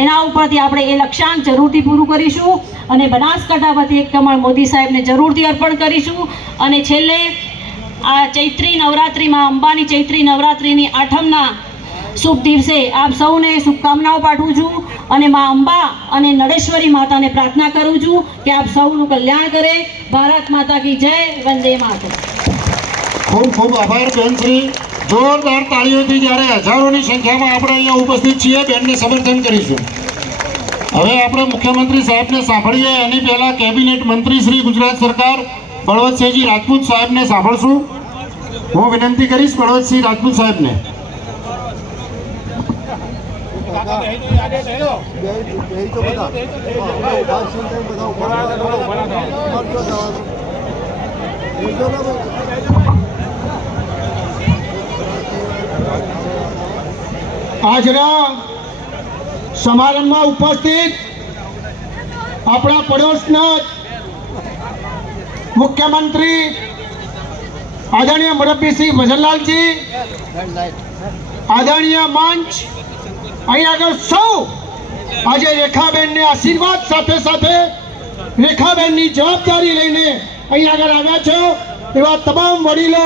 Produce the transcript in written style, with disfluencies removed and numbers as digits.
એના ઉપરથી આપણે એ લક્ષ્યાંક જરૂરથી પૂરું કરીશું અને બનાસકાંઠા વતી 1 કમળ મોદી સાહેબને જરૂરથી અર્પણ કરીશું। અને છેલ્લે આ ચૈત્રી નવરાત્રિમાં, અંબાની ચૈત્રી નવરાત્રિની આઠમના શુભ દિવસે આપ સૌને શુભકામનાઓ પાઠવું છું અને મા અંબા અને નળેશ્વરી માતાને પ્રાર્થના કરું છું કે આપ સૌનું કલ્યાણ કરે। ભારત માતા કી જય, વંદે માતરમ। ખૂબ ખૂબ આભાર બેનશ્રી। જોરદાર તાળીઓથી જ્યારે હજારોની સંખ્યામાં આપણે અહીંયા ઉપસ્થિત છીએ, બેનને સમર્થન કરીશું। હવે આપણે મુખ્યમંત્રી સાહેબને સાંભળીએ એની પહેલાં કેબિનેટ મંત્રી શ્રી ગુજરાત સરકાર બળવંતસિંહજી રાજપૂત સાહેબને સાંભળશું। હું વિનંતી કરીશ બળવંતસિંહ રાજપૂત સાહેબને। આજના સમારંભમાં ઉપસ્થિત આપણા પડોશના મુખ્યમંત્રી આદરણીય મુરબ્બી શ્રી ભજનલાલજી, આદરણીય મંચ, અહીં આગળ સૌ આજે રેખાબેનને આશીર્વાદ સાથે સાથે રેખાબેનની જવાબદારી લઈને અહીં આગળ આવ્યા છો એવા તમામ વડીલો,